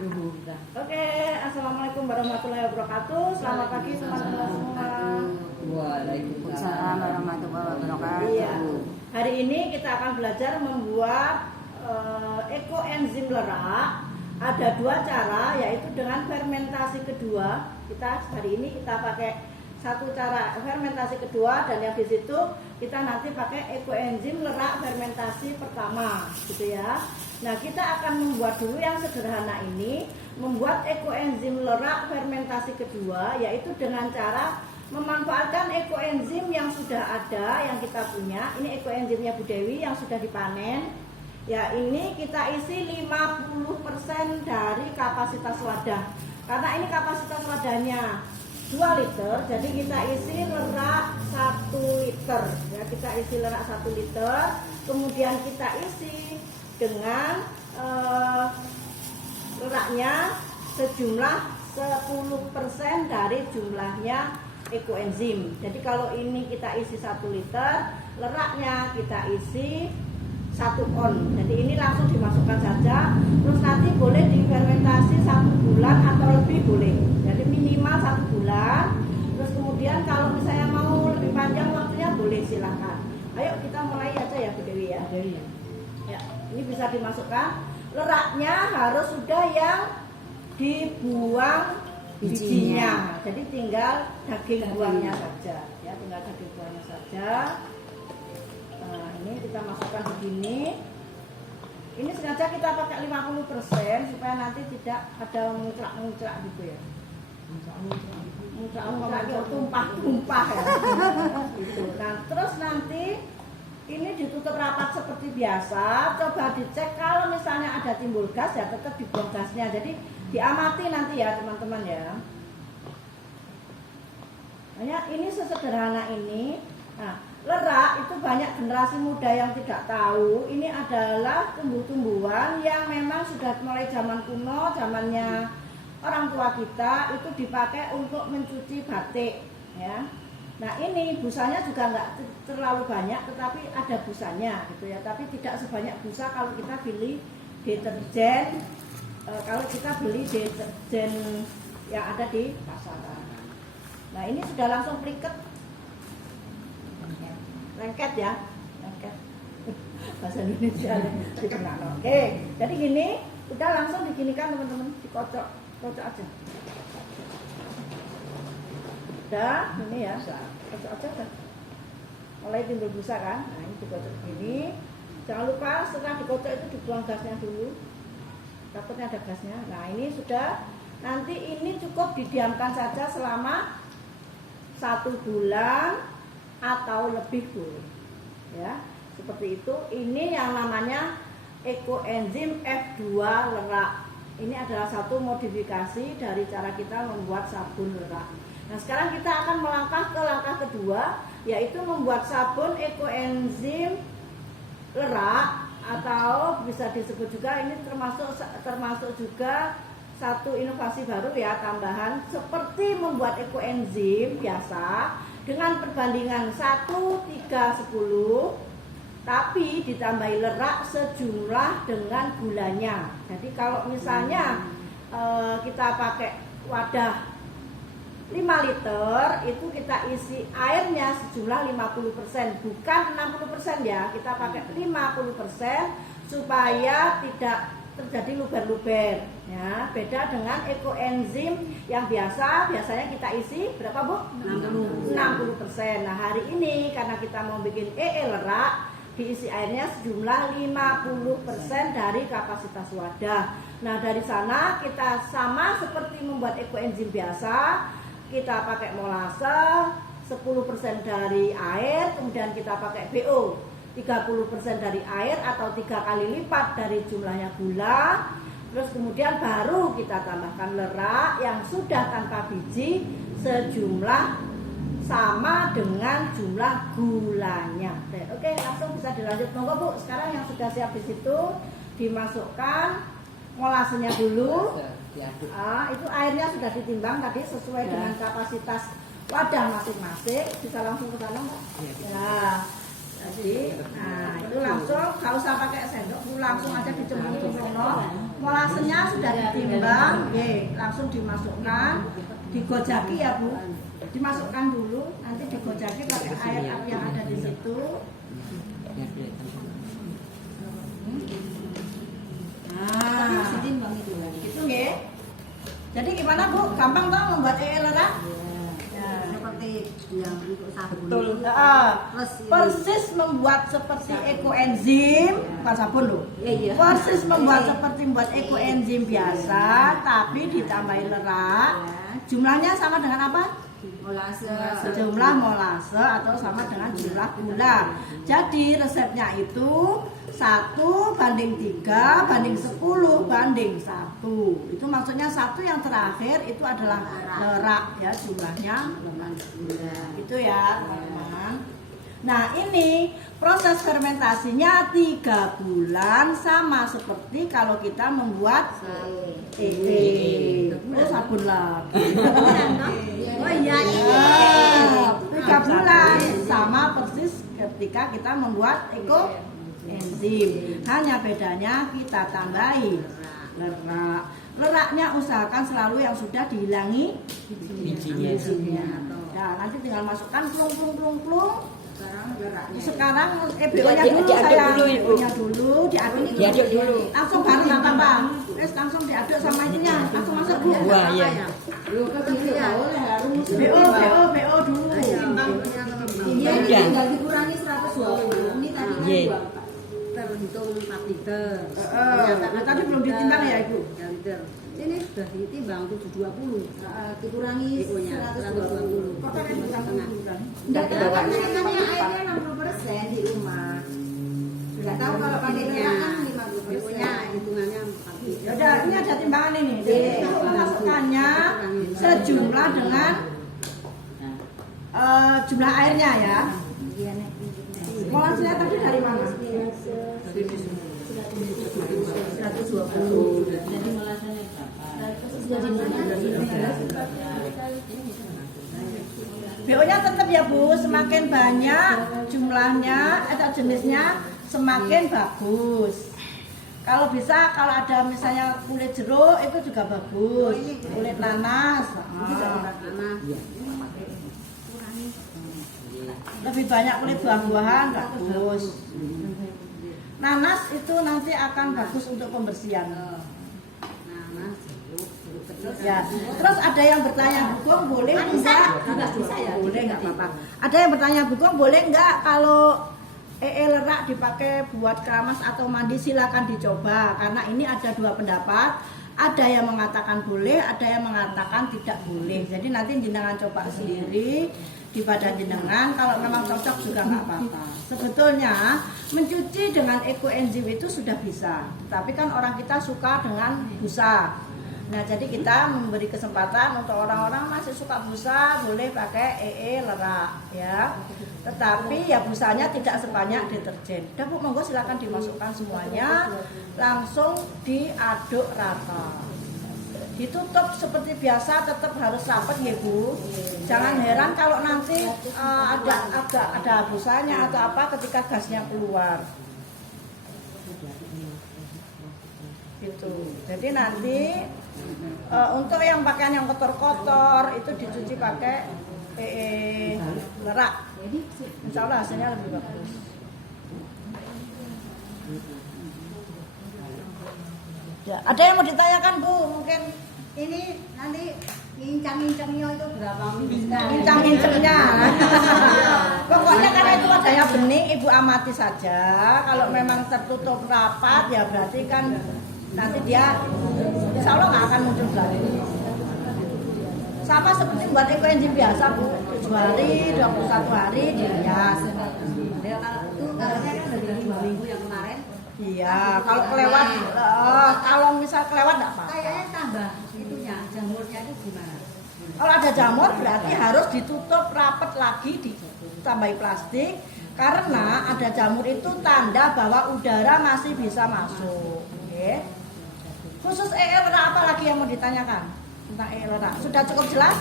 Oke, assalamualaikum warahmatullahi wabarakatuh. Selamat pagi teman-teman semua. Waalaikumsalam warahmatullahi wabarakatuh. Iya. Hari ini kita akan belajar membuat ekoenzim lerak. Ada dua cara, yaitu dengan fermentasi kedua. Hari ini kita pakai satu cara fermentasi kedua, dan yang di situ kita nanti pakai ekoenzim lerak fermentasi pertama, gitu ya. Nah, kita akan membuat dulu yang sederhana ini, membuat ekoenzim lerak fermentasi kedua, yaitu dengan cara memanfaatkan ekoenzim yang sudah ada, yang kita punya. Ini ekoenzimnya Bu Dewi yang sudah dipanen. Ya, ini kita isi 50% dari kapasitas wadah. Karena ini kapasitas wadahnya 2 liter, jadi kita isi lerak 1 liter. Ya, kita isi lerak 1 liter. Kemudian kita isi dengan leraknya sejumlah 10% dari jumlahnya ekoenzim. Jadi kalau ini kita isi 1 liter, leraknya kita isi 1 on. Jadi ini langsung dimasukkan saja. Terus nanti boleh difermentasi 1 bulan atau lebih boleh. Jadi minimal 1 bulan. Terus kemudian kalau misalnya mau lebih panjang waktunya boleh, silakan. Ayo kita mulai aja ya Bu Dewi ya. Ya, ini bisa dimasukkan. Leraknya harus sudah yang dibuang bijinya. Jadi tinggal daging buahnya saja. Ya, tinggal daging buahnya saja. Nah, ini kita masukkan begini. Ini sengaja kita pakai 50% supaya nanti tidak ada muncrat-muncrat gitu ya. Muncrat-muncrat gitu, tumpah-tumpah ya. Gitu. Nah, terus nanti ini ditutup rapat seperti biasa. Coba dicek kalau misalnya ada timbul gas, ya tetap dibuang gasnya. Jadi diamati nanti ya teman-teman ya. Hanya ini sesederhana ini. Nah, lerak itu banyak generasi muda yang tidak tahu. Ini adalah tumbuh-tumbuhan yang memang sudah mulai zaman kuno, zamannya orang tua kita, itu dipakai untuk mencuci batik ya. Nah, ini busanya juga nggak terlalu banyak, tetapi ada busanya gitu ya. Tapi tidak sebanyak busa kalau kita beli deterjen, kalau kita beli deterjen yang ada di pasaran. Nah, ini sudah langsung pliket, lengket ya, lengket. Bahasa Indonesia dikenal. Oke, jadi gini, udah langsung diginikan teman-teman, dikocok aja. Udah, ini ya, kocok aja kan. Mulai timbul busa kan. Nah, ini dikocok begini. Jangan lupa setelah dikocok itu dibuang gasnya dulu. Takutnya ada gasnya. Nah, ini sudah. Nanti ini cukup didiamkan saja selama 1 bulan atau lebih boleh. Ya, seperti itu. Ini yang namanya ekoenzim F2 lerak. Ini adalah satu modifikasi dari cara kita membuat sabun lerak. Nah, sekarang kita akan melangkah ke langkah kedua, yaitu membuat sabun ekoenzim lerak, atau bisa disebut juga ini termasuk juga satu inovasi baru ya, tambahan seperti membuat ekoenzim biasa dengan perbandingan 1:3:10, tapi ditambahi lerak sejumlah dengan gulanya. Jadi kalau misalnya kita pakai wadah 5 liter, itu kita isi airnya sejumlah 50%, bukan 60% ya. Kita pakai 50% supaya tidak terjadi luber-luber ya. Beda dengan ekoenzim yang biasanya kita isi berapa Bu? 60%. Nah, hari ini karena kita mau bikin lerak, diisi airnya sejumlah 50% dari kapasitas wadah. Nah, dari sana kita sama seperti membuat ekoenzim biasa. Kita pakai molase 10% dari air, kemudian kita pakai BO 30% dari air atau 3 kali lipat dari jumlahnya gula. Terus kemudian baru kita tambahkan lerak yang sudah tanpa biji sejumlah sama dengan jumlah gulanya. Oke, langsung bisa dilanjut. Monggo Bu, sekarang yang sudah siap di situ dimasukkan molasenya dulu. Itu airnya sudah ditimbang tadi sesuai dengan kapasitas wadah masing-masing. Bisa langsung ke sana Mbak. Ya. Jadi, nah itu langsung gak usah pakai sendok, langsung aja dicemplungin sono. Molasenya sudah ditimbang, langsung dimasukkan, digojaki ya Bu. Dimasukkan dulu, nanti digojaki pakai air yang ada di situ. Nah, itu nggih. Jadi gimana Bu? Gampang toh membuat lera? Seperti yang untuk sabun. Betul. Terus ini- Persis membuat seperti ekoenzim, bukan sabun loh. Iya. Persis membuat seperti membuat ekoenzim biasa, tapi ditambahin lerak. Jumlahnya sama dengan apa? Molase. Jumlah molase atau sama dengan jumlah gula. Jadi resepnya itu 1:3 banding 10 banding 1. Itu maksudnya 1 yang terakhir itu adalah lerak ya jumlahnya. Itu ya teman-teman. Nah ini proses fermentasinya 3 bulan sama seperti kalau kita membuat oh sabun lah. Oh iya. 3 bulan sama persis ketika kita membuat enzim. Hanya bedanya kita tambahi lerak. Leraknya usahakan selalu yang sudah dihilangi bijinya. Nah, nanti tinggal masukkan plung. Sekarang BO-nya dulu saya BO-nya dulu diaduk dulu. Langsung bareng nggak apa-apa. Terus langsung diaduk sama ininya. Langsung masuk Bu. Wah, iya. BO dulu. Ini tinggal dikurangi 120. Ini tadi Iya. kan terhitung 4 liter. Tadi belum ditimbang ya Ibu. 3 liter. Ini sudah ditimbang 720. Dikurangi 120. Kok kan Ibu setengah? Enggak tahu kan airnya 60% di rumah. Enggak tahu kalau pakai lerak kan 50%. Hitungannya 4 liter. Ya udah, ini ada timbangan ini. Jadi masukkannya sejumlah dengan jumlah airnya ya. Molasenya tadi dari mana? 120. BO-nya tetap ya Bu, semakin banyak jumlahnya atau jenisnya semakin bagus. Kalau bisa, kalau ada misalnya kulit jeruk itu juga bagus, kulit nanas. Lebih banyak kulit buah-buahan bagus. Nanas itu nanti akan bagus untuk pembersihan. Ya, terus ada yang bertanya Bugong boleh enggak? Boleh enggak apa-apa. Ada yang bertanya Bugong boleh enggak kalau lerak dipakai buat keramas atau mandi, silakan dicoba karena ini ada 2 pendapat. Ada yang mengatakan boleh, ada yang mengatakan tidak boleh. Jadi nanti jenengan coba sendiri di badan jenengan. Kalau memang cocok juga nggak apa-apa. Sebetulnya mencuci dengan ekoenzim itu sudah bisa, tapi kan orang kita suka dengan busa. Nah jadi kita memberi kesempatan untuk orang-orang masih suka busa boleh pakai lerak ya. Tetapi ya busanya tidak sebanyak deterjen. Udah Bu, monggo silakan dimasukkan semuanya, langsung diaduk rata. Ditutup seperti biasa, tetap harus rapat ya Bu. Jangan heran kalau nanti ada busanya atau apa ketika gasnya keluar. Gitu. Jadi nanti untuk yang pakaian yang kotor-kotor itu dicuci pakai lerak. Insya Allah hasilnya lebih bagus. Ya, ada yang mau ditanyakan Bu? Mungkin Ini nanti ngincang-ngincangnya itu berapa minggu? bincang-bincangnya. Pokoknya karena itu adanya bening, Ibu amati saja. Kalau memang tertutup rapat ya berarti kan nanti dia insya Allah nggak akan muncul lagi. Sama seperti buat ekoenzim biasa Bu, 7 hari, 21 hari dihias. Itu katanya kan dari 2 minggu yang kemarin. Iya, kalau kelewat, kalau misal kelewat nggak apa-apa. Kayaknya tambah itunya, jamurnya itu gimana? Kalau ada jamur berarti harus ditutup rapat lagi, ditambahi plastik. Karena ada jamur itu tanda bahwa udara masih bisa masuk. Oke. Khusus lerak apa lagi yang mau ditanyakan tentang lerak? Sudah cukup jelas?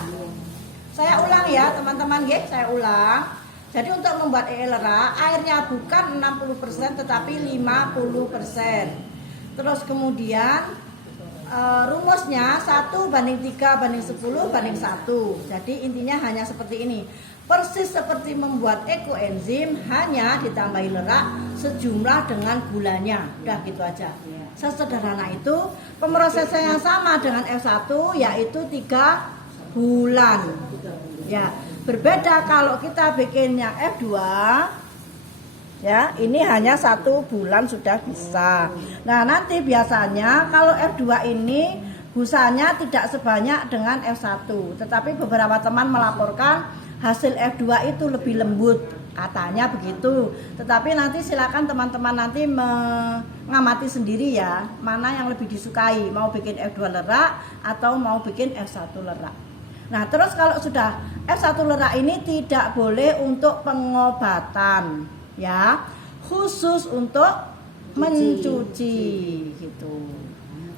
Saya ulang ya teman-teman, saya ulang. Jadi untuk membuat lerak, airnya bukan 60% tetapi 50%. Terus kemudian rumusnya 1:3:10:1. Jadi intinya hanya seperti ini. Persis seperti membuat ekoenzim, hanya ditambahi lerak sejumlah dengan gulanya. Udah gitu aja. Sesederhana itu. Pemrosesan yang sama dengan F1 yaitu 3 bulan. Ya, berbeda kalau kita bikin yang F2. Ya, ini hanya 1 bulan sudah bisa. Nah, nanti biasanya kalau F2 ini busanya tidak sebanyak dengan F1, tetapi beberapa teman melaporkan hasil F2 itu lebih lembut, katanya begitu. Tetapi nanti silakan teman-teman nanti mengamati sendiri ya, mana yang lebih disukai, mau bikin F2 lerak atau mau bikin F1 lerak. Nah, terus kalau sudah F1 lerak ini tidak boleh untuk pengobatan, ya, khusus untuk mencuci gitu.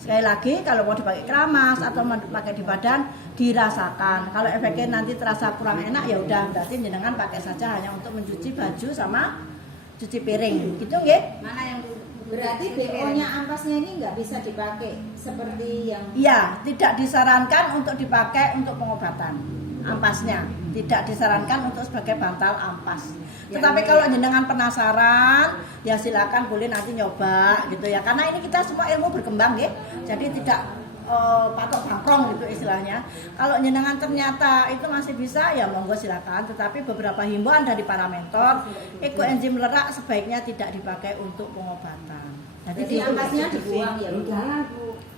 Sekali lagi, kalau mau dipakai keramas atau mau dipakai di badan, dirasakan. Kalau efeknya nanti terasa kurang enak, ya udah, berarti jenengan pakai saja hanya untuk mencuci baju sama cuci piring, gitu nggih? Mana yang berarti BO-nya ampasnya ini nggak bisa dipakai seperti yang? Iya, tidak disarankan untuk dipakai untuk pengobatan. Ampasnya tidak disarankan untuk sebagai bantal ampas. Tetapi kalau jenengan penasaran, ya silakan boleh nanti nyoba gitu ya. Karena ini kita semua ilmu berkembang ya. Jadi tidak patok bangkrong gitu istilahnya. Kalau jenengan ternyata itu masih bisa, ya monggo silakan. Tetapi beberapa himbauan dari para mentor, ekoenzim lerak sebaiknya tidak dipakai untuk pengobatan. Jadi ampasnya dibuang ya udah.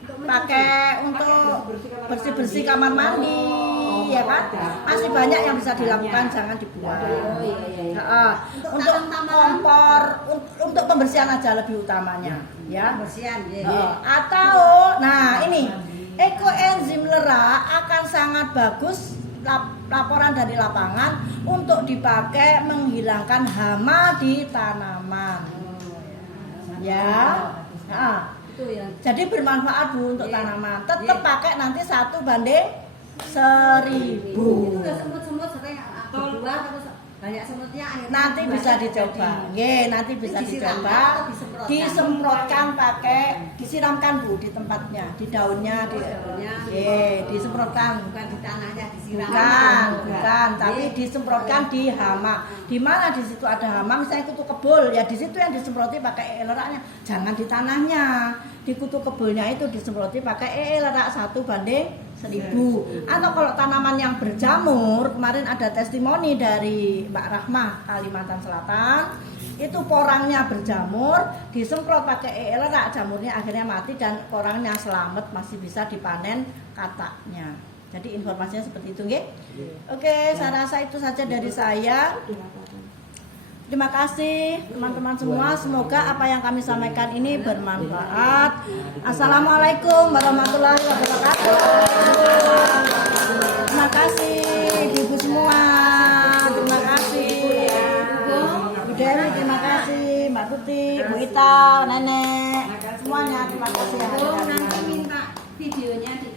Pakai untuk bersih-bersih kamar mandi, ya kan? Masih banyak yang bisa dilakukan, jangan dibuang. Untuk kompor, untuk pembersihan aja lebih utamanya, ya. Pembersihan, Atau, nah ini ekoenzim lerak akan sangat bagus. Laporan dari lapangan untuk dipakai menghilangkan hama di tanaman, ya. Nah, itu ya. jadi bermanfaat Bu untuk tanaman. Tetap pakai nanti 1:1000. Itu udah semut-semut sampai berdua terus banyak semutnya akhirnya. Nanti bisa dicoba. Nanti bisa dicoba. Disemprotkan pakai, disiramkan Bu di tempatnya, di daunnya, di daunnya. Disemprotkan. Bukan di tanahnya disiram. Bukan, tapi disemprotkan di hama. Di mana di situ ada hama, misalnya kutu kebul, ya di situ yang disemproti pakai leraknya. Jangan di tanahnya. Di kutu kebulnya itu disemproti pakai lerak 1:1000. Atau kalau tanaman yang berjamur, kemarin ada testimoni dari Mbak Rahmah Kalimantan Selatan, itu porangnya berjamur, disemprot pakai lerak, jamurnya akhirnya mati dan porangnya selamat, masih bisa dipanen kataknya. Jadi informasinya seperti itu, nggih. Oke, saya rasa itu saja dari saya. Terima kasih teman-teman semua, semoga apa yang kami sampaikan ini bermanfaat. Assalamualaikum warahmatullahi wabarakatuh. Terima kasih ibu semua, terima kasih Bu Dewi, terima kasih Mbak Tuti, Bu Ita, Nenek, semuanya terima kasih. Nanti minta videonya di